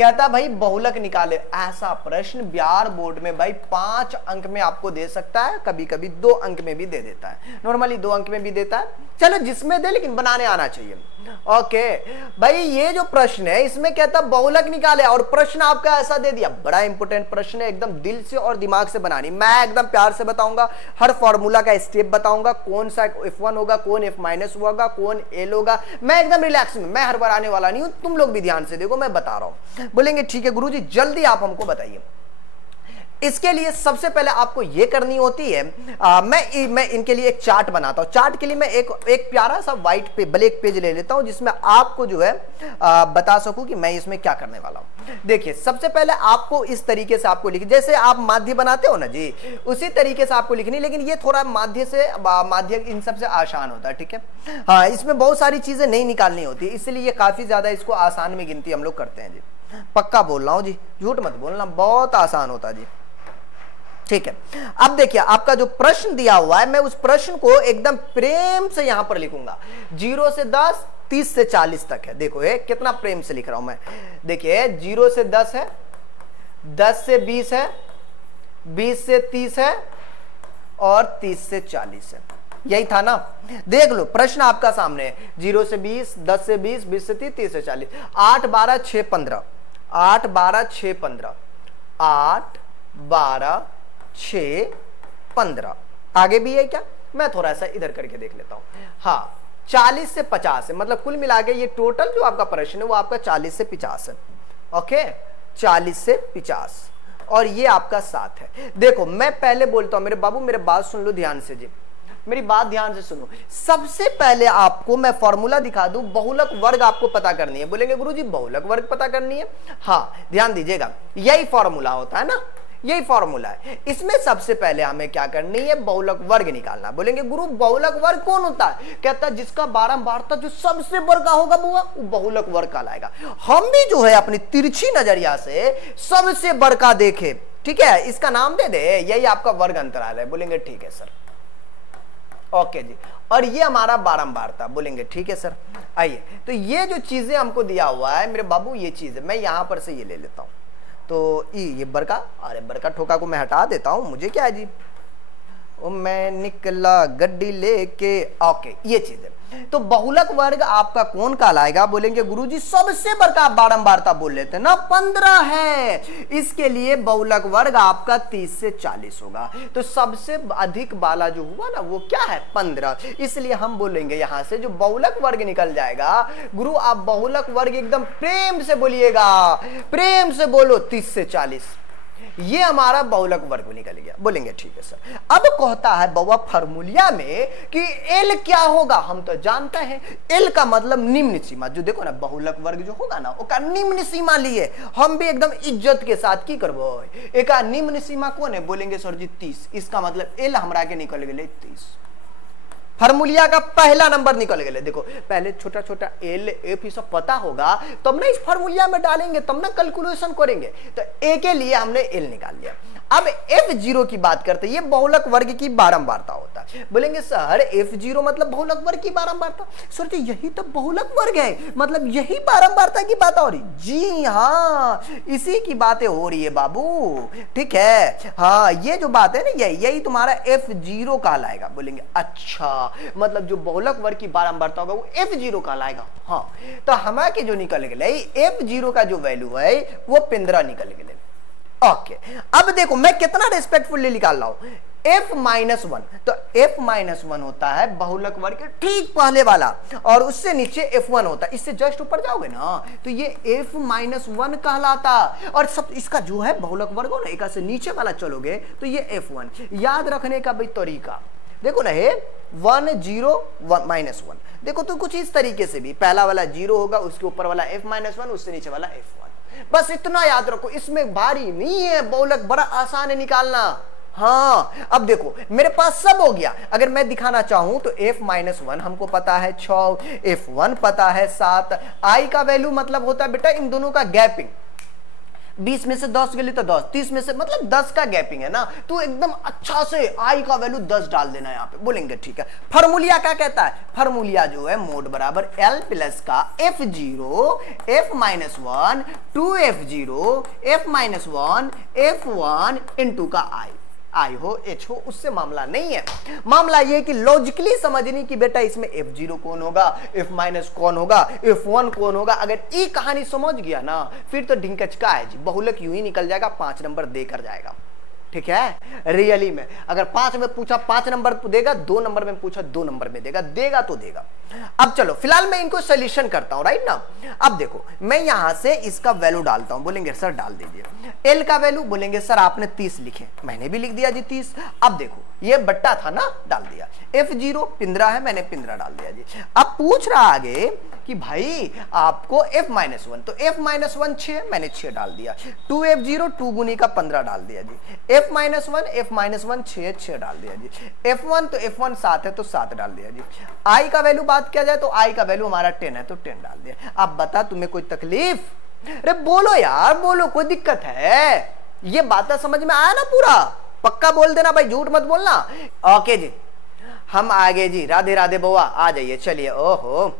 कहता भाई बहुलक निकाले। ऐसा प्रश्न बिहार बोर्ड में भाई 5 अंक में आपको दे सकता है, कभी कभी 2 अंक में भी दे देता है, नॉर्मली 2 अंक में भी देता है, चलो जिसमें दे लेकिन बनाने आना चाहिए। ओके भाई, ये जो प्रश्न है इसमें कहता बहुलक निकाले और प्रश्न आपका ऐसा दे दिया, बड़ा इंपॉर्टेंट प्रश्न है, एकदम दिल से और दिमाग से बनानी। मैं एकदम प्यार से बताऊंगा, हर फॉर्मूला का स्टेप बताऊंगा, कौन सा F1 होगा, कौन F- होगा, कौन L होगा, मैं एकदम रिलैक्स में, मैं हर बार आने वाला नहीं हूं, तुम लोग भी ध्यान से देखो, मैं बता रहा हूं। बोलेंगे ठीक है गुरुजी, जल्दी आप हमको बताइए। इसके लिए सबसे पहले आपको यह करनी होती है, मैं इनके लिए एक चार्ट बनाता हूं। चार्ट के लिए मैं एक प्यारा सा व्हाइट पे ब्लैक पेज ले लेता हूं, जिसमें आपको जो है बता सकूं कि मैं इसमें क्या करने वाला हूं। देखिए सबसे पहले आपको इस तरीके से आपको लिख, जैसे आप माध्य बनाते हो ना जी, उसी तरीके से आपको लिखनी, लेकिन ये थोड़ा माध्य इन सबसे आसान होता है, ठीक है। हाँ, इसमें बहुत सारी चीजें नहीं निकालनी होती, इसलिए ये काफी ज्यादा इसको आसान में गिनती हम लोग करते हैं जी, पक्का बोल रहा हूं जी, झूठ मत बोलना, बहुत आसान होता है जी, ठीक है। अब देखिए आपका जो प्रश्न दिया हुआ है, मैं उस प्रश्न को एकदम प्रेम से यहां पर लिखूंगा, 0 से 10, 30 से 40 तक है। देखो ये कितना प्रेम से लिख रहा हूं मैं, देखिए 0 से 10 है, 10 से 20 है, 20 से 30 है और 30 से 40 है, यही था ना। देख लो प्रश्न आपका सामने है, 0 से 20, 10 से 20, 20 से 30, 30 से 40, 8 12 6 15, 8 12 6 15, 8 12 6 15, आगे भी है क्या, मैं थोड़ा सा इधर करके देख लेता हूं। हाँ, 40 से 50 है, मतलब कुल मिला के ये टोटल जो आपका प्रश्न है वो आपका 40 से 50 है। ओके, 40 से 50 और ये आपका 7 है। देखो मैं पहले बोलता हूं, मेरे बाबू मेरे बात सुन लो ध्यान से जी, मेरी बात ध्यान से सुनो। सबसे पहले आपको मैं फॉर्मूला दिखा दूं, बहुलक वर्ग आपको पता करनी है। बोलेंगे गुरुजी बहुलक वर्ग पता करनी है, हाँ ध्यान दीजिएगा, यही फॉर्मूला होता है ना, यही फॉर्मूला है। इसमें सबसे पहले हमें क्या करनी है, बहुलक वर्ग निकालना। बोलेंगे गुरु बहुलक वर्ग कौन होता है, कहता है जिसका बारंबारता जो सबसे बड़ा होगा बुआ, वो बहुलक वर्ग कहलाएगा। हम भी जो है अपनी तिरछी नजरिया से सबसे बड़ा देखे, ठीक है, इसका नाम दे दे, यही आपका वर्ग अंतराल है। बोलेंगे ठीक है सर, ओके जी, और ये हमारा बारंबारता। बोलेंगे ठीक है सर। आइए, तो ये जो चीजें हमको दिया हुआ है मेरे बाबू, ये चीज है, मैं यहां पर से ये ले लेता हूं, तो ये बरका, अरे बरका ठोका को मैं हटा देता हूं, मुझे क्या है जी, ओ मैं निकला गड्डी लेके, ओके ये चीज है। तो बहुलक वर्ग आपका कौन कहलाएगा, बोलेंगे गुरुजी सबसे बड़ा, बारंबारता बोल लेते हैं ना, 15 है, इसके लिए बहुलक वर्ग आपका 30 से 40 होगा। तो सबसे अधिक वाला जो हुआ ना वो क्या है, 15, इसलिए हम बोलेंगे यहां से जो बहुलक वर्ग निकल जाएगा, गुरु आप बहुलक वर्ग एकदम प्रेम से बोलिएगा, प्रेम से बोलो, 30 से 40, ये हमारा बहुलक वर्ग निकल गया। बोलेंगे ठीक है सर। अब कहता है बउआ फार्मूलिया में कि एल क्या होगा, हम तो जानते हैं एल का मतलब निम्न सीमा, जो देखो ना बहुलक वर्ग जो होगा ना उसका निम्न सीमा लिए हम भी एकदम इज्जत के साथ की करबो, एक निम्न सीमा कौन है, बोलेंगे सर जी 30, इसका मतलब एल हमरा के निकल गए 30, फार्मूलिया का पहला नंबर निकल गए। देखो पहले छोटा छोटा एल एफ सब पता होगा तब ना इस फार्मूलिया में डालेंगे, तब ना कैलकुलेशन करेंगे। तो ए के लिए हमने एल निकाल लिया। अब F0 की बात करते हैं, ये बहुलक वर्ग की बारंबारता होता है। बोलेंगे सर F0 मतलब बहुलक वर्ग की बारंबारता, सर जी यही तो बहुलक वर्ग है, मतलब यही बारंबारता की बात हो रही, जी हाँ इसी की बातें हो रही है बाबू, ठीक है। हाँ ये जो बात है ना यही तुम्हारा F0 कहलाएगा। बोलेंगे अच्छा, मतलब जो बहुलक वर्ग की बारंबारता होगा वो F0 कहलाएगा। हाँ तो हमारे जो निकल गए F0 का जो वैल्यू है वो 15 निकल गए। ओके अब देखो मैं कितना रिस्पेक्टफुली निकाल रहा हूं, F-1, तो F-1 होता है बहुलक वर्ग के ठीक पहले वाला, और उससे नीचे F1 होता है, इससे जस्ट ऊपर जाओगे ना तो ये F-1 कहलाता। और सब इसका जो है बहुलक वर्ग हो ना, एक से नीचे वाला चलोगे तो ये F1। याद रखने का भाई तरीका देखो ना, है 1 0 -1, देखो तो कुछ इस तरीके से भी पहला वाला 0 होगा, उसके ऊपर वाला F-1, उससे नीचे वाला F1, बस इतना याद रखो, इसमें भारी नहीं है, बहुलक बड़ा आसान है निकालना। हाँ अब देखो मेरे पास सब हो गया, अगर मैं दिखाना चाहूं तो F-1 हमको पता है 6, F1 पता है 7, I का वैल्यू मतलब होता है बेटा इन दोनों का गैपिंग। 20 में से 10 गली तो 10, 30 में से मतलब 10 का गैपिंग है ना, तो एकदम अच्छा से आई का वैल्यू 10 डाल देना यहां पे। बोलेंगे ठीक है। फार्मूलिया क्या कहता है? फार्मूलिया जो है मोड बराबर L प्लस का F0 F-1 2F0 F-1 F1 into का आई हो H हो, उससे मामला नहीं है। मामला ये कि लॉजिकली समझनी कि बेटा इसमें F0 कौन होगा, F- कौन होगा, F1 कौन होगा। अगर ये कहानी समझ गया ना फिर तो ढिंकच का है जी, बहुलक यूं ही निकल जाएगा, 5 नंबर देकर जाएगा। ठीक है, रियली में अगर 5 में पूछा 5 नंबर देगा, 2 नंबर में पूछा 2 नंबर में देगा तो देगा। अब चलो फिलहाल मैं इनको सोल्यूशन करता हूं, राइट ना। अब देखो मैं यहां से इसका वैल्यू डालता हूं। बोलेंगे सर डाल दीजिए एल का वैल्यू। बोलेंगे सर आपने 30 लिखे, मैंने भी लिख दिया जी 30। अब देखो ये बट्टा था ना, डाल दिया। F0 पिंजरा है, मैंने पिंजरा डाल दिया जी। अब पूछ रहा आगे कि भाई आपको F-1, तो F-1 6, मैंने 6 डाल दिया। 2F0 2 गुनी का 15 डाल दिया जी। F-1 6 डाल दिया जी। F1 तो F1 7 है तो 7 डाल दिया जी। I का वैल्यू बात किया जाए तो I का वैल्यू हमारा 10 है तो 10 डाल दिया। अब बता तुम्हें कोई तकलीफ? अरे बोलो यार, बोलो, कोई दिक्कत है? ये बात समझ में आया ना पूरा? पक्का बोल देना भाई, झूठ मत बोलना। ओके जी, हम आगे जी। राधे राधे बउआ, आ जाइए। चलिए, ओहो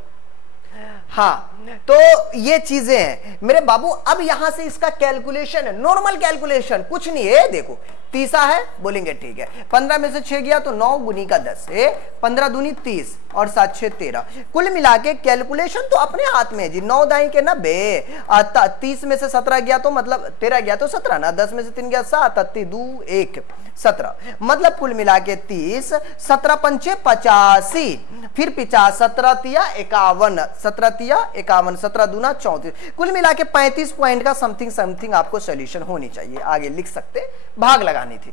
हाँ, तो ये चीजें हैं मेरे बाबू। अब यहां से इसका कैलकुलेशन है, नॉर्मल कैलकुलेशन, कुछ नहीं है। देखो 30 है, बोलेंगे ठीक है। 15 में से 6 गया तो 9 गुनी का 10 है, 15 दूनी 30 और 7 6 13। कुल मिला के कैलकुलेशन तो अपने हाथ में है जी। 9 दाई के 90, 30 में से 17 गया तो मतलब 13 गया तो 17 ना, 10 में से 3 गया 7, 3 2 1 17, मतलब कुल मिला के 30, 17 पंचे 85, फिर 50, 17 तिया 51, 17 तिया 51, 17 दूना 34, कुल मिला के 35 पॉइंट का समथिंग आपको सोल्यूशन होनी चाहिए। आगे लिख सकते, भाग लगानी थी।